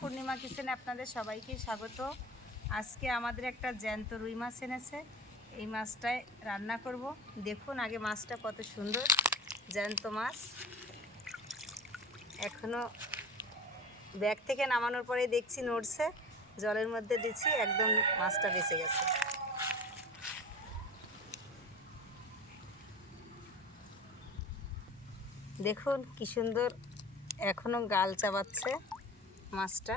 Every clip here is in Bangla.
পূর্ণিমা কিচেনে আপনাদের সবাইকে স্বাগত। আজকে আমাদের একটা জ্যান্ত রুই মাছ এনেছে, এই মাছটায় রান্না করব। দেখুন আগে মাছটা কত সুন্দর জ্যান্ত মাছ। এখনও ব্যাগ থেকে নামানোর পরে দেখছি নড়ছে, জলের মধ্যে দিচ্ছি, একদম মাছটা বেঁচে গেছে। দেখুন কি সুন্দর, এখনও গাল চাবাচ্ছে মাছটা।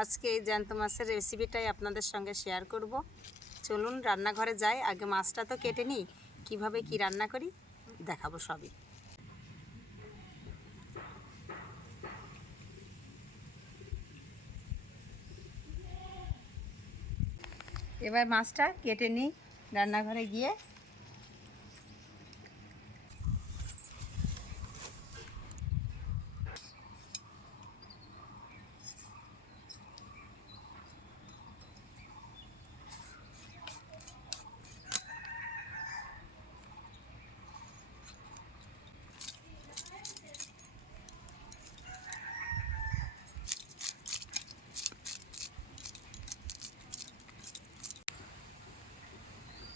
আজকে এই জ্যান্ত মাছের রেসিপিটাই আপনাদের সঙ্গে শেয়ার করব। চলুন রান্নাঘরে যাই, আগে মাছটা তো কেটে নিই, কীভাবে কি রান্না করি দেখাবো সবই। এবার মাছটা কেটে নিই রান্নাঘরে গিয়ে।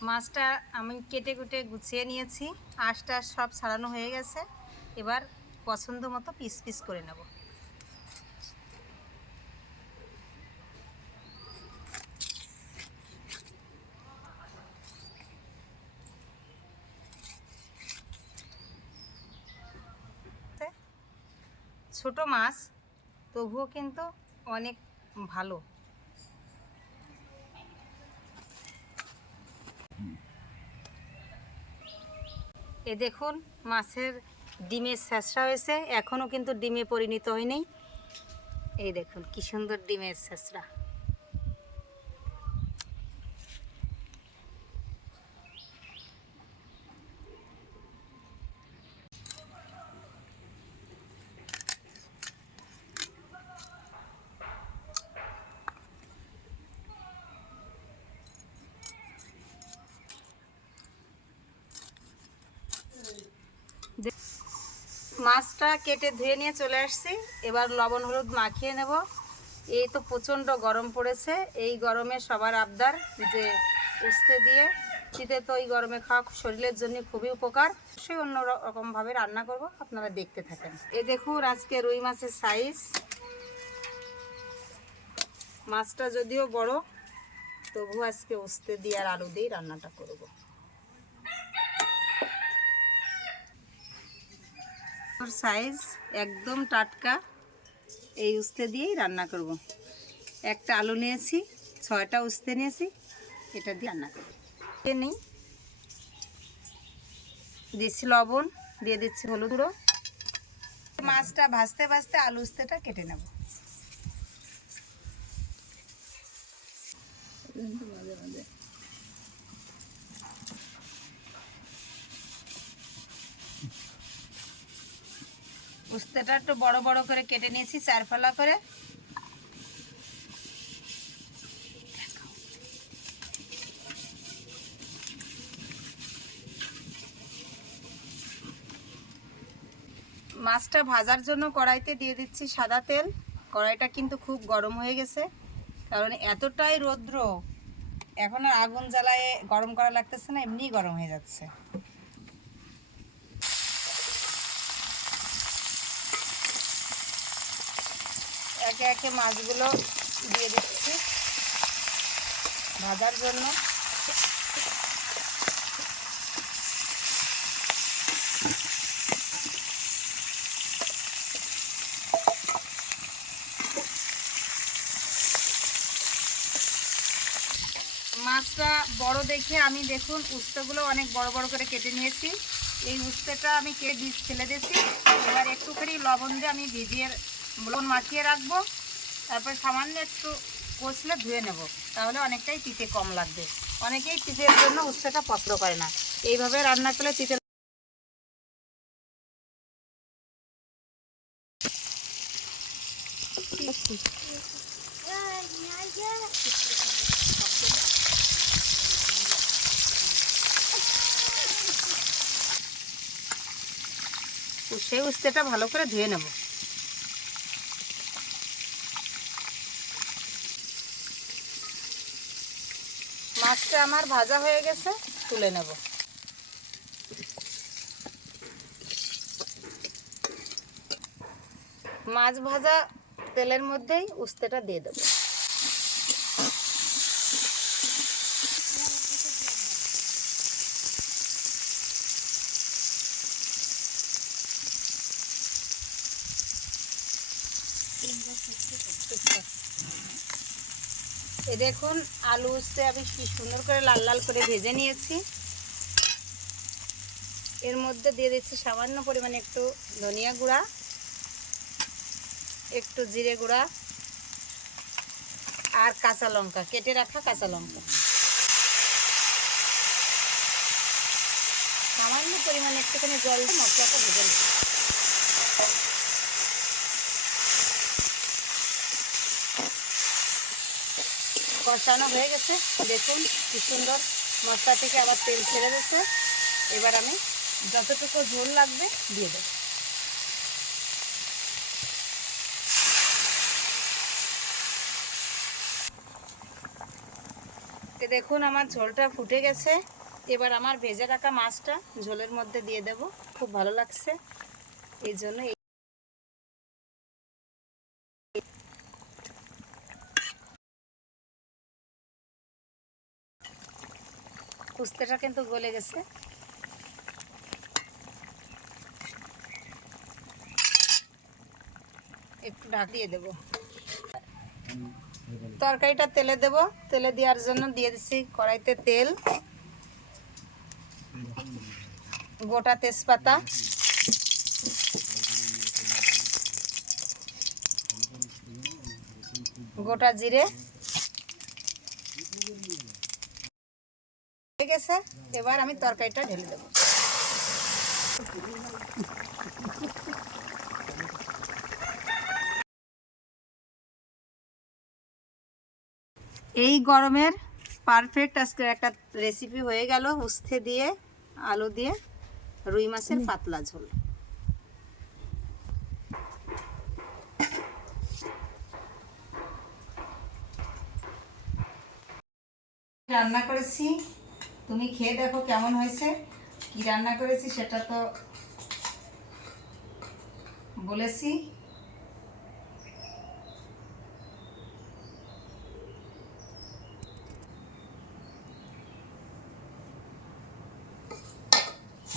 মাছটা আমি কেটে কুটে গুছিয়ে নিয়েছি, আঁশটা সব ছাড়ানো হয়ে গেছে। এবার পছন্দ মতো পিস পিস করে নেব। ছোট মাছ তবুও কিন্তু অনেক ভালো। এ দেখুন মাছের ডিমের ছেঁচড়া হয়েছে, এখনও কিন্তু ডিমে পরিণত হয়নি। এই দেখুন কি সুন্দর ডিমের ছেঁচড়া। মাছটা কেটে ধুয়ে নিয়ে চলে আসছি, এবার লবণ হলুদ মাখিয়ে নেব। এই তো প্রচণ্ড গরম পড়েছে, এই গরমে সবার আবদার যে উস্তে দিয়ে শীতে তো এই গরমে খাওয়া শরীরের জন্য খুবই উপকার। অবশ্যই অন্য রকমভাবে রান্না করব, আপনারা দেখতে থাকেন। এই দেখুন আজকে রুই মাছের সাইজ। মাছটা যদিও বড়, তবু আজকে উস্তে দিয়ে আর আলু দিয়ে রান্নাটা করব। সাইজ একদম টাটকা, এই উস্তে দিয়েই রান্না করব। একটা আলু নিয়েছি, 6টা উস্তে নিয়েছি, এটা দিয়ে রান্না করব। নিই দিচ্ছি লবণ, দিয়ে দিচ্ছি হলুদ গুঁড়ো। মাছটা ভাজতে ভাজতে আলু উস্তেটা কেটে নেব। উস্তেটা একটু বড় বড় করে কেটে নিয়েছি, 4 ফালা করে। মাছটা ভাজার জন্য কড়াইতে দিয়ে দিচ্ছি সাদা তেল। কড়াইটা কিন্তু খুব গরম হয়ে গেছে, কারণ এতটাই রৌদ্র, এখন আর আগুন জ্বালায় গরম করা লাগতেছে না, এমনিই গরম হয়ে যাচ্ছে। একে একে মাছগুলো দিয়ে দিচ্ছি ভাজার জন্য। মাছটা বড় দেখে আমি দেখুন উস্তেগুলো অনেক বড় বড় করে কেটে নিয়েছি। এই উস্তেটা আমি কেটে বীজ ফেলে দিয়েছি। এবার একটুখানি লবণ দিয়ে আমি ভিজিয়ে লবণ মাখিয়ে রাখবো, তারপর সামান্য একটু কষলে ধুয়ে নেব, তাহলে অনেকটাই তিতে কম লাগবে। অনেকেই তিতের জন্য উস্তেটা পছন্দ করে না, এইভাবে রান্না করলে তিতে। সেই উস্তেটা ভালো করে ধুয়ে নেব। মাছটা আমার ভাজা হয়ে গেছে, তুলে নেব। মাছ ভাজা তেলের মধ্যেই উস্তেটা দিয়ে দেব। এই দেখুন আলু উস্তে আমি কি সুন্দর করে লাল লাল করে ভেজে নিয়েছি। এর মধ্যে দিয়ে দিচ্ছি সামান্য পরিমাণে একটু ধনিয়া গুঁড়া, একটু জিরে গুঁড়া আর কাঁচা লঙ্কা, কেটে রাখা কাঁচা লঙ্কা। সামান্য পরিমাণে একটুখানি জল দিয়ে মশলাটা ভেজে নিচ্ছি। কষানো হয়ে গেছে, দেখুন কি সুন্দর মশলা থেকে আবার তেল ছেড়ে দিয়েছে। এবার আমি যতটুকু ঝোল লাগবে দিয়ে দেব। দেখুন আমার ঝোলটা ফুটে গেছে। এবার আমার ভেজে রাখা মাছটা ঝোলের মধ্যে দিয়ে দেব। খুব ভালো লাগছে এই জন্য। উস্তেটা কিন্তু গলে গেছে। একটু ঢাক দিয়ে দেব। তরকারিটা তেলে দেব। তেলে দেওয়ার জন্য দিয়ে দিচ্ছি কড়াইতে তেল, গোটা তেজপাতা, গোটা জিরে হয়ে গেছে। এবার আমি তরকারিটা ঢেলে দেব। এই গরমের পারফেক্ট আজকে একটা রেসিপি হয়ে গেল, উস্তে দিয়ে আলু দিয়ে রুই মাছের পাতলা ঝোল। রান্না করেছি, তুমি খেয়ে দেখো কেমন হয়েছে। কি রান্না করেছি সেটা তো বলেছি।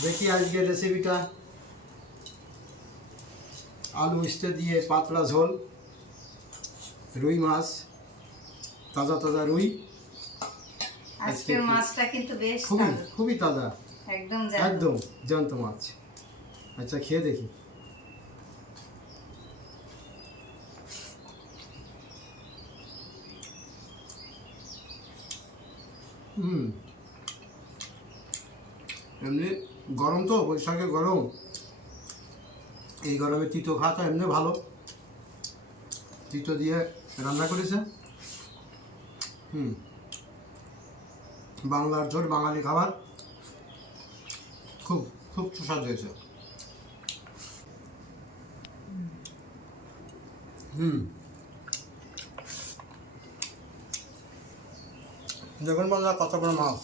দেখি আজকের রেসিপিটা, আলু উস্তে দিয়ে পাতলা ঝোল, রুই মাছ, তাজা তাজা রুই। আজকের মাছটা কিন্তু বেশ খুবই তাজা, একদম একদম জ্যান্ত মাছ। আচ্ছা খেয়ে দেখি। এমনি গরম তো, বৈশাখে গরম, এই গরমে তিতো খাওয়াটা এমনি ভালো। তিতো দিয়ে রান্না করেছে। বাংলার ঝোল, বাঙালি খাবার, খুব খুব সুস্বাদু হয়েছে। দেখুন বন্ধুরা কত বড় মাছ।